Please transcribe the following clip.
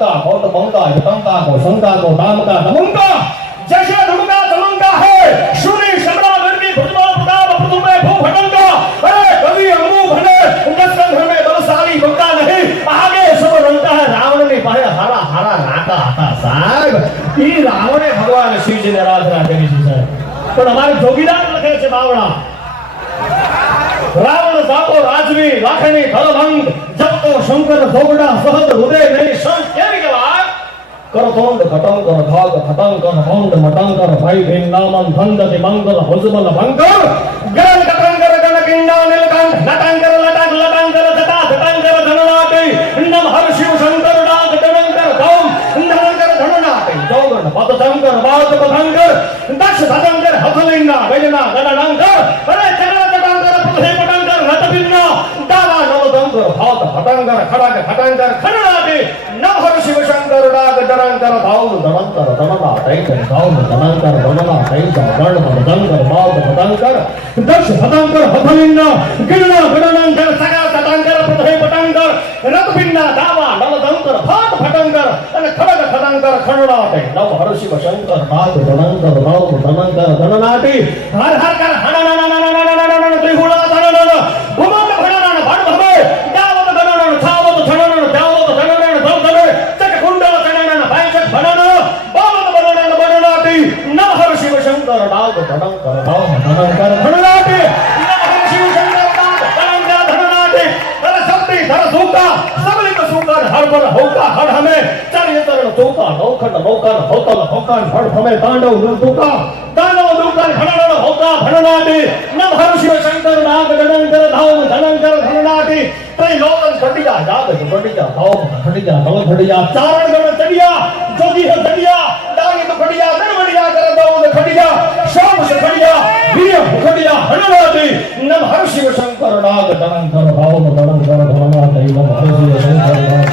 તમકા હોત બમકા જતમકા કો સંકા કો તામકા નમકા જશે નમકા તમકા હે શુરી સબરા ગરમી ભજવા પ્રતાપ પ્રતુમે ભૂ ભટંકા અરે કવિ અમુ ભને ઉમસન હમે બલશાલી બમકા નહીં આગે સબ રંગતા હે રાવણ ને પાસે હારા હારા નાતા હતા સાહેબ ઈ રાવણે ભગવાન શિવજીને આરાધના કરી છે સાહેબ પણ અમારે જોગીદાર લખે છે બાવળા રાવણ સાપો રાજવી લાખણી ધરભંગ જપતો શંકર ધોગડા સહદ હૃદય નહીં સંત করতন্ড ঘটঙ্কর ভাগ ঘটঙ্কর ভণ্ড মটঙ্কর ভাই ভিন নামন ভণ্ডতি মঙ্গল হুজমল ভঙ্কর গণ কটঙ্কর গণ কিন্ডা নীলকণ্ঠ নটঙ্কর লটঙ্ক লটঙ্কর জটা জটঙ্কর ধননাটি নম হর শিব শঙ্কর নাগ জনঙ্কর ধম নঙ্কর ধননাটি জৌগণ পদ শঙ্কর বাদ পদঙ্কর দক্ষ ধনঙ্কর হথলিন্না বেজনা গণনঙ্কর হরে চরণ জটঙ্কর পুধে পটঙ্কর রত ভিন্ন দাদা নব দঙ্কর ভাত হটঙ্কর খড়গ হটঙ্কর খড়নাটি নম হর শিব শঙ্কর নাগ ધરાંકર ભાવ ધમંકર ધમના તૈંકર ભાવ ધમંકર ધમના તૈંકર ગણ ધમંકર ભાવ ધમંકર દક્ષ ભદંકર હથલિંગ ગિરણા ગણનાંકર સગા સટાંકર પ્રથય પટાંકર રતપિંડા દાવા નલદંકર ફાટ ફટંકર અને ખડગ ખડંકર ખંડડાટે નવ હરશિવ શંકર ભાત ધમંકર ભાવ ધમંકર ધનનાટી હર હર को धड़म कर भाव धड़म कर धड़नाटे हर पर होका हर हमें चरिय तरण तोका नौखंड नौकर होतल होकान फड़ हमें तांडव नृतुका तांडव नृतन खड़ण होका भड़नाटे नम हर शिव शंकर नाग गणंकर धाम धनंकर धननाटे त्रैलोकन खटिया जाग खटिया धाम खटिया नव खटिया चारण गण चढ़िया जोगी है चढ़िया डाली तो खटिया હણનાટી નવ હર શિવ શંકર નાગ ધનંકર ધામ ધનંકર ધનનાટી નવ હર શિવ શંકર નાગ